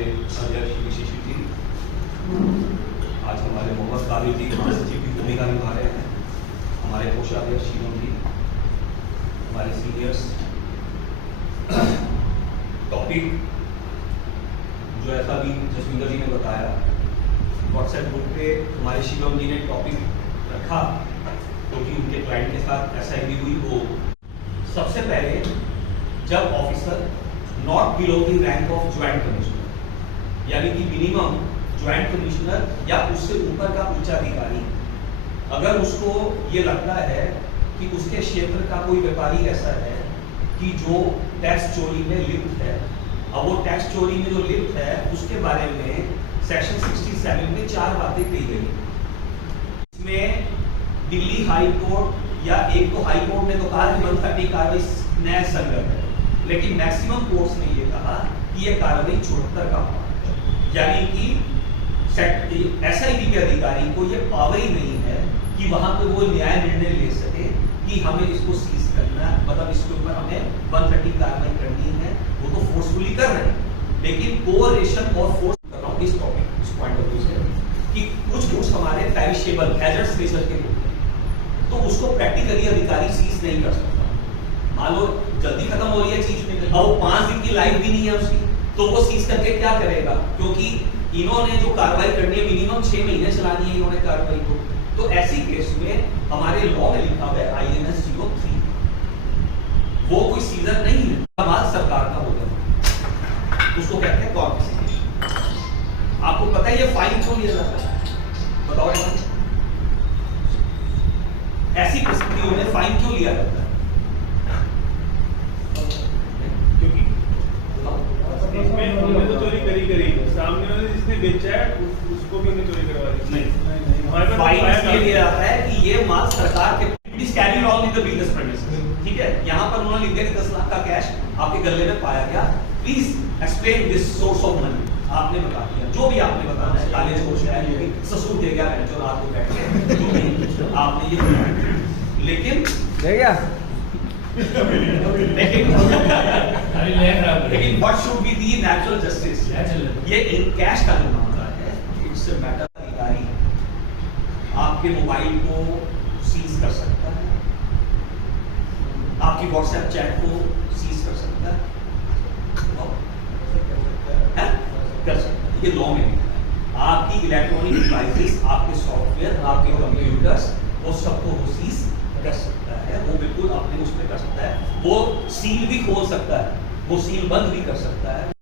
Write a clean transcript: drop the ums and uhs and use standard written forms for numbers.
हमारे अध्यक्ष विशिष्ट जी, आज हमारे मोहम्मद कादिर जी महासचिव की भूमिका निभा रहे हैं, हमारे कोषाध्यक्ष शिवम जी, हमारे सीनियर्स। टॉपिक जो ऐसा भी जसविंदर जी ने बताया, व्हाट्सएप ग्रुप पे हमारे शिवम जी ने टॉपिक रखा क्योंकि उनके क्लाइंट के साथ SIV हुई। वो सबसे पहले जब officer not below the rank of joint commissioner, यानी कि मिनिमम ज्वाइंट कमिश्नर या उससे ऊपर का उच्च अधिकारी, अगर उसको ये लगता है कि उसके क्षेत्र का कोई व्यापारी ऐसा है कि जो टैक्स चोरी में लिप्त है, अब वो टैक्स चोरी में जो लिप्त है उसके बारे में सेक्शन 67 में 4 बातें कही गई। इसमें दिल्ली हाई कोर्ट या एक तो हाई कोर्ट ने तो कहा कि 130 कार्रवाई न्याय संगत है, लेकिन मैक्सिमम कोर्ट्स ने ये कहा कि ये कार्रवाई 74 का है, यानी कि SIV के अधिकारी को ये पावर ही नहीं है कि वहां पे वो न्याय निर्णय ले सके कि हमें इसको सीज करना है, मतलब इसके ऊपर हमें 130 कार्रवाई करनी है। वो तो फोर्सफुली कर रहे हैं, लेकिन कोऑर्डिनेशन और फोर्स कर रहा हूं इस टॉपिक, इस पॉइंट ऑफ व्यू से कि कुछ गुड्स हमारे पेरिशेबल हैजर्ड्स नेचर के होते हैं, तो उसको प्रैक्टिकली अधिकारी सीज नहीं कर सकता। मान लो जल्दी खत्म हो रही है चीज, अब वो 5 दिन की लाइफ भी नहीं है उसकी, तो वो सीज करके क्या करेगा? क्योंकि इन्होंने जो कार्रवाई करनी है मिनिमम 6 महीने चलानी है इन्होंने कार्रवाई को। तो ऐसी केस में हमारे लॉ में लिखा हुआ है INS 03, वो कोई सीजर नहीं है, समाज सरकार का होगा, उसको कहते हैं कॉन्फिस्केशन। आपको पता है ये फाइन क्यों लिया जाता है? बताओ यार, ऐसी परिस्थितियों में फाइन क्यों लिया जाता है? हमने तो चोरी करी, सामने वाले जिसने बेचा है उसको भी हमने चोरी करवा दी। नहीं, फाइन इसलिए लिया जाता है कि ये माल सरकार के please carry on in the business premises, ठीक है? यहाँ पर उन्होंने लिख दिया कि 10 लाख का कैश आपके गले में पाया गया, please explain this source of money. आपने बता दिया जो भी आपने बताना है, कॉलेज को शायद जो भी ससुर दे गया है जो रात को बैठ के, जो भी आपने ये बताया, लेकिन दे गया लेकिन what should be the natural justice? ये इन कैश का जो मामला है, इट्स अ मैटर। अधिकारी आपके मोबाइल को सीज कर सकता है, आपकी व्हाट्सएप चैट को सीज कर सकता है, कर सकता है, ये लॉ में लिखा है। आपकी इलेक्ट्रॉनिक डिवाइसेस, आपके सॉफ्टवेयर, आपके कंप्यूटर्स, वो सबको वो सीज कर सकता है। वो बिल्कुल अपने उस पर कर सकता है, वो सील भी खोल सकता है, वो सील बंद भी कर सकता है।